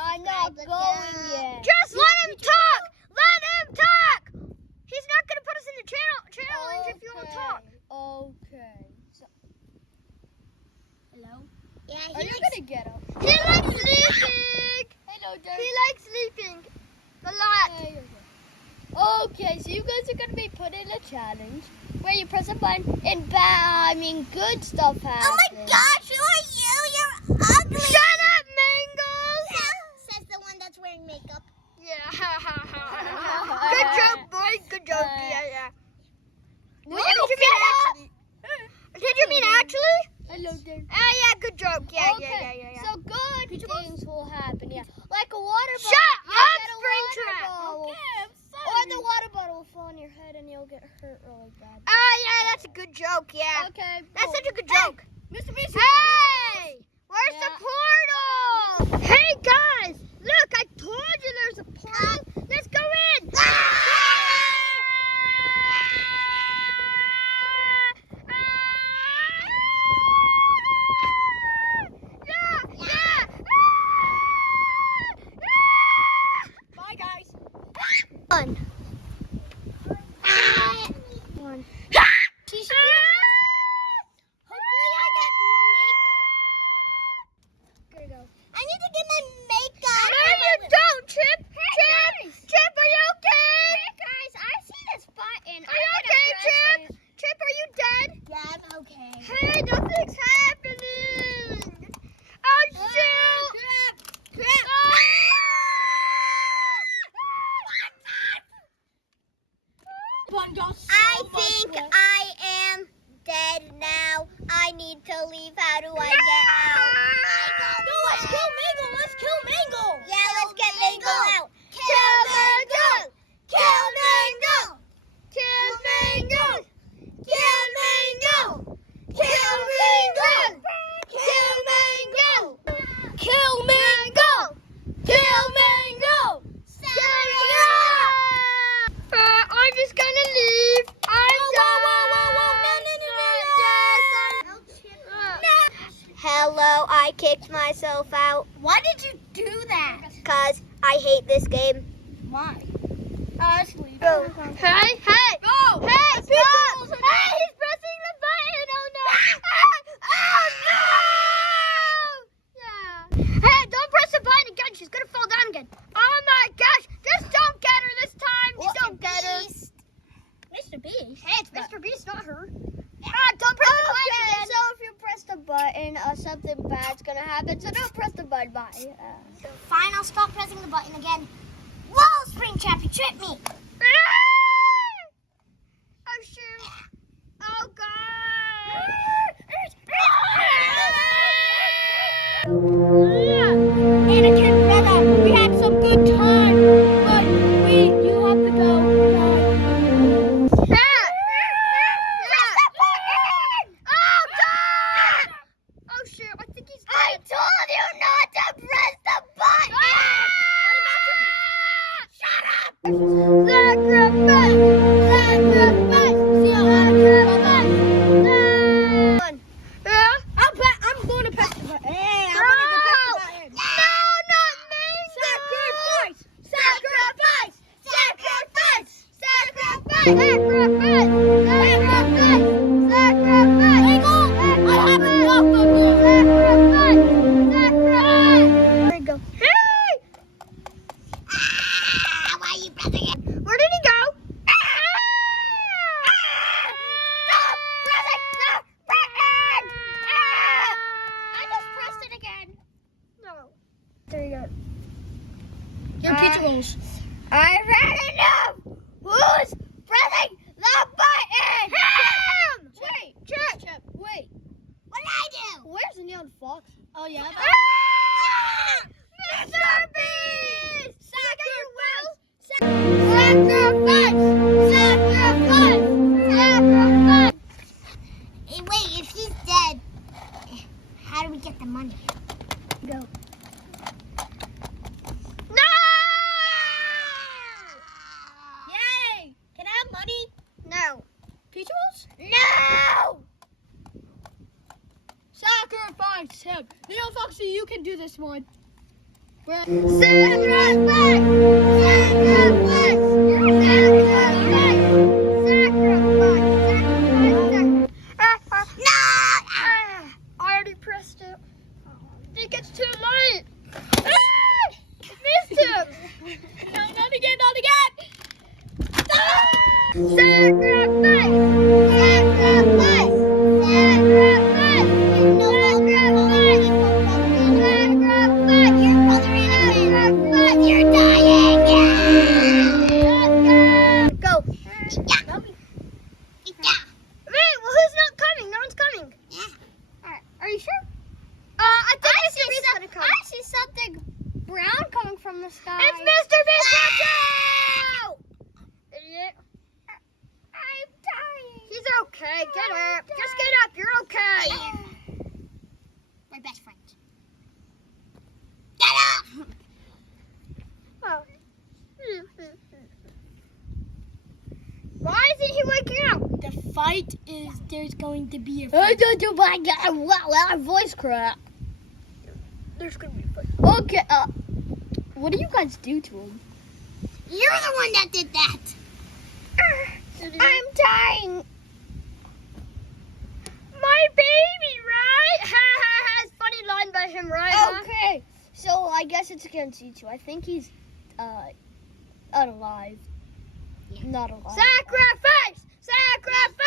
I'm not going yet. Just let him talk! Let him talk! He's not going to put us in the challenge if you won't talk. Okay. So, Hello? Yeah, are you going to get up? He likes sleeping! Hello, Derek. He likes sleeping. A lot. Hey, okay, so you guys are going to be put in a challenge where you press a button and good stuff happens. Oh my gosh, who are you? You're ugly. Shut up, Mangles! Yeah, says the one that's wearing makeup. Yeah. Good joke, boys. Good joke. Yeah. Did you mean actually? Hello, Derek. Yeah, good joke. Yeah. So good things will happen, yeah. Like a water bottle. Shut You'll up, get a Springtrap. water bottle. Okay, I'm Or the water bottle will fall on your head and you'll get hurt really bad. Yeah, that's a good joke. Yeah. Okay. That's such a good joke. Mr. Beast. Hey! Where's the portal? Hey guys, look! I told you there's a portal. Let's go in. Bye, guys. One. She should be the first. Hopefully I get makeup. Here you go. I need to get my makeup. No, you don't, Chip. Chip, are you okay? Hey, guys, I see this button. Are you okay, Chip? Chip, are you dead? Yeah, I'm okay. Hey, nothing's happening. Oh, shoot. Crap. I think I am dead now. I need to leave. How do I get out? No, let's kill Mangle. Let's kill Mangle. Yeah, let's get Mangle out. Kill Mangle! Kill Mangle! Kill Mangle! Kill Mangle! Kill Mangle! Kill Mangle! Kill Mangle! Kill Mangle! I'm just gonna leave. Hello, I kicked myself out. Why did you do that? Cause I hate this game. Why? Ashley. Go. Hey! Go! Hey, stop! Hey, he's pressing the button! Oh no! Oh no! Yeah. Hey, don't press the button again. She's gonna fall down again. Oh my gosh! Just don't get her this time. Just don't get her. Mr. Beast. Hey, it's Mr. Beast, not her. Don't press the button again. So if you press the button, something bad's gonna happen. So don't press the button. Bye. Fine, I'll stop pressing the button again. Whoa, Springtrap, you tripped me. Oh, shoot. Oh, God. Anakin, brother, we had some good time, but you have to go. Oh, God. Oh, shoot, I think he's dead. I told you not to press the button. Shut up. Zach, grab You're Pizza Rolls. I already know who's pressing the button. Him! Wait, Chip, wait. What did I do? Where's the neon fox? Oh, yeah. Mr. Beast! Sacrifice! Hey, wait, if he's dead, how do we get the money? Go. No! Yay! Can I have money? No. Pizza Rolls? No! Sacrifice him. Neon Foxy, you can do this one. I already pressed it. I think it's too late. Missed him. No, not again, not again. You're dying. Go. Wait, well, who's not coming? No one's coming. Alright, are you sure? I think Mr. Beast's gonna come. I see something brown coming from the sky. It's Mr. Beast! Idiot. I'm dying. He's okay. Get up. Just get up. You're okay. We're best friends. Get up. Oh. Why isn't he waking up? The fight is there's going to be a fight. Our voice crack. There's going to be a fight. Okay, what do you guys do to him? You're the one that did that. I'm dying. My baby, right? Has funny line by him, right? Okay, so I guess it's against you two. I think he's unalive. Yeah. Not alive. Sacrifice! Sacrifice!